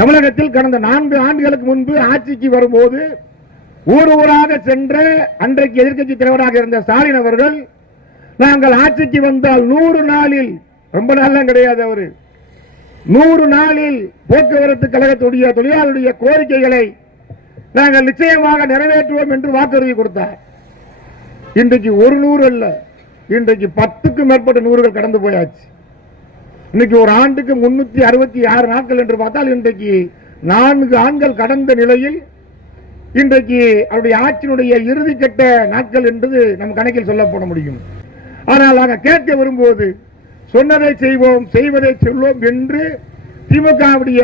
தமிழகத்தில் கடந்த 4 ஆண்டுகளுக்கு முன்பு ஆட்சிக்கு வரும்போது ஊர் ஊராக சென்ற அன்றைக்கு எதிர்க்கட்சி தலைவராக இருந்த ஸ்டாலின் அவர்கள், நாங்கள் ஆட்சிக்கு வந்தால் 100 நாளில், ரொம்ப நாள் கிடையாது, அவரு 100 நாளில் போக்குவரத்து கழகத்துடைய தொழிலாளருடைய கோரிக்கைகளை நாங்கள் நிச்சயமாக நிறைவேற்றுவோம் என்று வாக்குறுதி கொடுத்தார். இன்றைக்கு 100 அல்ல, இன்றைக்கு 10க்கும் மேற்பட்ட 100கள் கடந்து போயாச்சு. இன்னைக்கு ஒரு ஆண்டுக்கு 366 நாட்கள் என்று பார்த்தால் இன்றைக்கு 4 ஆண்டுகள் கடந்த நிலையில் இன்றைக்கு அவருடைய ஆட்சியினுடைய இறுதிக்கட்ட நாட்கள் என்பது நம் கணக்கில் சொல்லப்பட முடியும். ஆனால் நாங்கள் கேட்க வரும்போது சொன்னதை செய்வோம், செய்வதை சொல்வோம் என்று திமுகவுடைய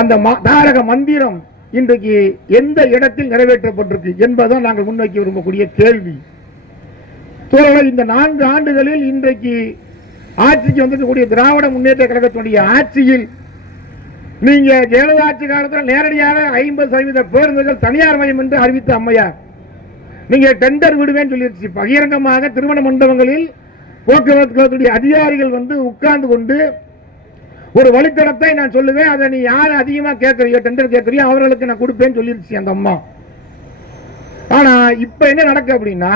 அந்த தாரக மந்திரம் இன்றைக்கு எந்த இடத்தில் நிறைவேற்றப்பட்டிருக்கு என்பதுதான் நாங்கள் முன்வைக்க விரும்பக்கூடிய கேள்வி. இந்த 4 ஆண்டுகளில் இன்றைக்கு ஆட்சிக்கு வந்திருக்கக்கூடிய திராவிட முன்னேற்ற கழகத்தினுடைய ஆட்சியில் நீங்க ஜெயலலிதா ஆட்சி காலத்தில் நேரடியாக 50% பேருந்துகள் தனியார் மயம் என்று அறிவித்த அம்மையார், நீங்க டெண்டர் விடுவேன்னு சொல்லிருச்சு. பகிரங்கமாக திருமண மண்டபங்களில் போக்குவரத்து அதிகாரிகள் உட்கார்ந்து கொண்டு ஒரு வழித்தடத்தை நான் சொல்லுவேன், அதை நீ யாரு அதிகமா கேட்கறியோ டெண்டர் கேட்கறியோ அவர்களுக்கு நான் கொடுப்பேன்னு சொல்லிருச்சு அந்த அம்மா. ஆனா இப்ப என்ன நடக்கு அப்படின்னா,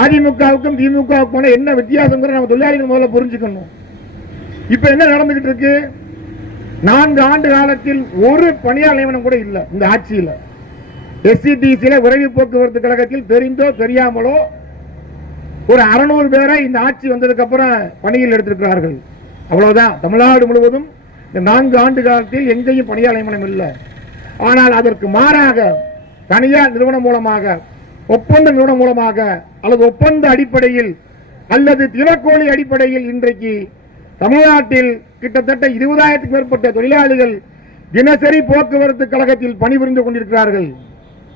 அதிமுகவுக்கும் திமுகவுக்கும் போன என்ன வித்தியாசம் நம்ம தொழிலாளிகள் முதல்ல புரிஞ்சுக்கணும். இப்ப என்ன நடந்துகிட்டு இருக்கு, 4 ஆண்டு காலத்தில் ஒரு பணியாளர் நியமனம் கூட இல்லை இந்த ஆட்சியில். எஸ்சிடிசியில விரைவு போக்குவரத்து கழகத்தில் தெரிந்தோ தெரியாமலோ ஒரு 600 பேரை இந்த ஆட்சி வந்ததுக்கு அப்புறம் பணியில் எடுத்திருக்கிறார்கள். அவ்வளவுதான். தமிழ்நாடு முழுவதும் இந்த 4 ஆண்டு காலத்தில் எங்கேயும் பணியாளர் நியமனம் இல்லை. ஆனால் அதற்கு மாறாக தனியார் நிறுவனம் மூலமாக, ஒப்பந்த நிறுவனம் மூலமாக அல்லது ஒப்பந்த அடிப்படையில் அல்லது தினக்கூலி அடிப்படையில் இன்றைக்கு தமிழ்நாட்டில் கிட்டத்தட்ட 20,000க்கும் மேற்பட்ட தொழிலாளிகள் தினசரி போக்குவரத்து கழகத்தில் பணிபுரிந்து கொண்டிருக்கிறார்கள்.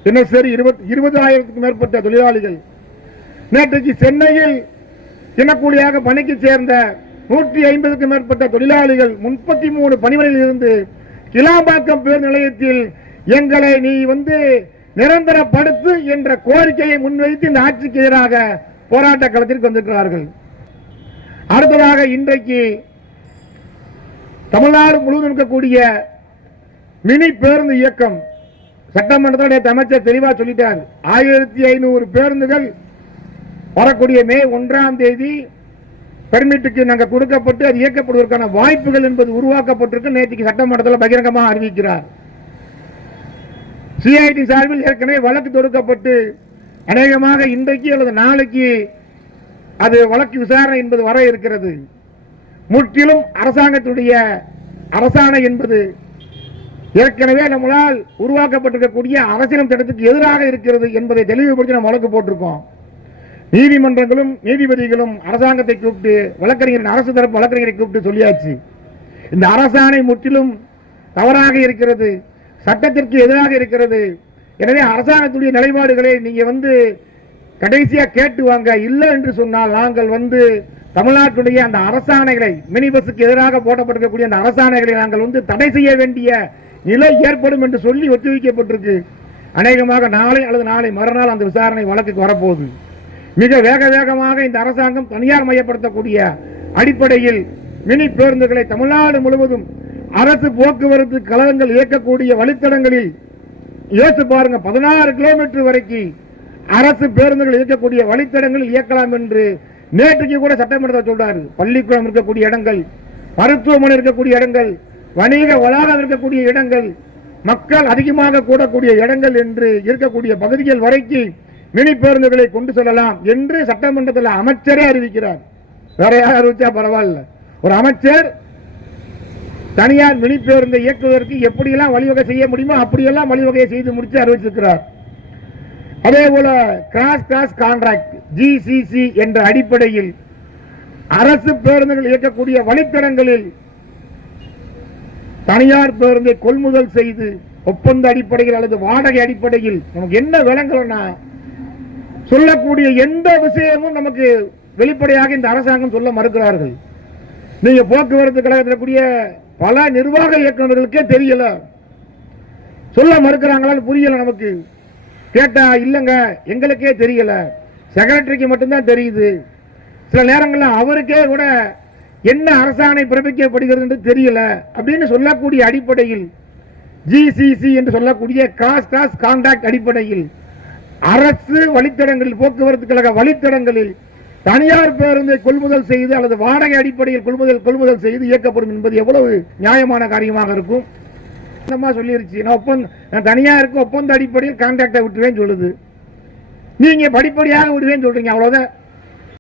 தினசரி 20,000க்கும் மேற்பட்ட தொழிலாளிகள். நேற்றைக்கு சென்னையில் தினக்கூலியாக பணிக்கு சேர்ந்த 150க்கும் மேற்பட்ட தொழிலாளிகள் 33 பணிமனையில் இருந்து கிளாம்பாக்கம் பேருந்து நிலையத்தில் எங்களை நீ நிரந்தரப்படுத்து என்ற கோரிக்கையை முன்வைத்து இந்த ஆட்சிக்கு எதிராக போராட்ட களத்திற்கு வந்திருக்கிறார்கள். அடுத்ததாக இன்றைக்கு தமிழ்நாடு முழுவதும் இருக்கக்கூடிய மினி பேருந்து இயக்கம் சட்டமன்றத்தில் அமைச்சர் தெளிவா சொல்லிட்டார். 1500 பேருந்துகள் வரக்கூடிய மே 1ஆம் தேதி பெர்மிட்டுக்கு நாங்கள் கொடுக்கப்பட்டு அது இயக்கப்படுவதற்கான வாய்ப்புகள் என்பது உருவாக்கப்பட்டிருக்கு. நேற்றுக்கு சட்டமன்றத்தில் பகிரங்கமாக அறிவிக்கிறார். சிஐடி சார்பில் ஏற்கனவே வழக்கு தொடுக்கப்பட்டு அநேகமாக இன்றைக்கு அல்லது நாளைக்கு அது வழக்கு விசாரணை என்பது வர இருக்கிறது. முற்றிலும் அரசாங்கத்துடைய அரசாணை என்பது ஏற்கனவே நம்மளால் உருவாக்கப்பட்டிருக்கக்கூடிய அரசியல் சட்டத்துக்கு எதிராக இருக்கிறது என்பதை தெளிவுபடுத்தி நம்ம வழக்கு போட்டிருக்கோம். நீதிமன்றங்களும் நீதிபதிகளும் அரசாங்கத்தை கூப்பிட்டு வழக்கறிஞர், அரசு தரப்பு வழக்கறிஞரை கூப்பிட்டு சொல்லியாச்சு, இந்த அரசாணை முற்றிலும் தவறாக இருக்கிறது, சட்டத்திற்கு எதிராக இருக்கிறது. எனவே அரசாங்கத்துடைய நிலைப்பாடுகளை நீங்க கடைசியா கேட்டு வாங்க. இல்லை என்று சொன்னால் நாங்கள் தமிழ்நாட்டுடைய அந்த அரசாணைகளை, மினி பஸ்ஸுக்கு எதிராக போடப்பட்டிருக்கக்கூடிய அந்த அரசாணைகளை நாங்கள் தடை செய்ய வேண்டிய நிலை ஏற்படும் என்று சொல்லி ஒத்திவைக்கப்பட்டிருக்கு. அநேகமாக நாளை அல்லது நாளை மறுநாள் அந்த விசாரணை வழக்குக்கு வரப்போகுது. மிக வேகமாக இந்த அரசாங்கம் தனியார் மயப்படுத்தக்கூடிய அடிப்படையில் மினி பேருந்துகளை தமிழ்நாடு முழுவதும் அரசு போக்குவரத்து கழகங்கள் இயக்கக்கூடிய வழித்தடங்களில் யோசிச்சு பாருங்க, 16 கிலோமீட்டர் வரைக்கும் அரசு பேருந்துகள் இயக்கக்கூடிய வழித்தடங்களில் இயக்கலாம் என்று நேற்றுக்கு கூட சட்டமன்றத்தில் சொல்றாரு. பள்ளிக்கூடம் இருக்கக்கூடிய இடங்கள், மருத்துவமனை இருக்கக்கூடிய இடங்கள், வணிக வளாகம் இருக்கக்கூடிய இடங்கள், மக்கள் அதிகமாக கூடக்கூடிய இடங்கள் என்று இருக்கக்கூடிய பகுதிகள் வரைக்கும் மினி பேருந்துகளை கொண்டு செல்லலாம் என்று சட்டமன்றத்தில் அமைச்சரே அறிவிக்கிறார். வேற யாரும் அறிவிச்சா பரவாயில்ல, ஒரு அமைச்சர் தனியார் மினி பேருந்தை இயக்குவதற்கு எப்படியெல்லாம் வழிவகை செய்ய முடியுமோ அப்படியெல்லாம் வழிவகையை செய்து முடித்து அறிவிச்சிருக்கிறார். அதே போல கிராஸ் கான்ட்ராக்ட் ஜிசிசி என்ற அடிப்படையில் அரசு பேருந்துகள் இயக்கக்கூடிய வழித்தடங்களில் தனியார் பேருந்தை கொள்முதல் செய்து ஒப்பந்த அடிப்படையில் அல்லது வாடகை அடிப்படையில் நமக்கு என்ன விளங்கலன்னா சொல்லக்கூடிய எந்த விஷயமும் நமக்கு வெளிப்படையாக இந்த அரசாங்கம் சொல்ல மறுக்கிறார்கள். நீங்க போக்குவரத்து கழகத்திற்குரிய பல நிர்வாக இயக்குநர்களுக்கே தெரியல, சொல்ல மறுக்கிறாங்களான்னு புரியல. நமக்கு கேட்டா இல்லங்க எங்களுக்கே தெரியல, செக்ரட்டரிக்கு மட்டும்தான் தெரியுது. சில நேரங்களில் அவருக்கே கூட என்ன அரசாணை பிறப்பிக்கப்படுகிறது என்று தெரியல அப்படின்னு சொல்லக்கூடிய அடிப்படையில் ஜிசிசி என்று சொல்லக்கூடிய காஸ்ட் ஆஃப் கான்ட்ராக்ட் அடிப்படையில் அரசு வழித்தடங்களில் போக்குவரத்து கழக வழித்தடங்களில் தனியார் பேருந்தை கொள்முதல் செய்து அல்லது வாடகை அடிப்படையில் கொள்முதல் செய்து இயக்கப்படும் என்பது எவ்வளவு நியாயமான காரியமாக இருக்கும்? சொல்லிருச்சு நான் தனியாருக்கு ஒப்பந்த அடிப்படையில் கான்ட்ராக்டை விட்டுவேன்னு சொல்லுது. நீங்க படிப்படியாக விடுவேன்னு சொல்றீங்க, அவ்வளவுதான்.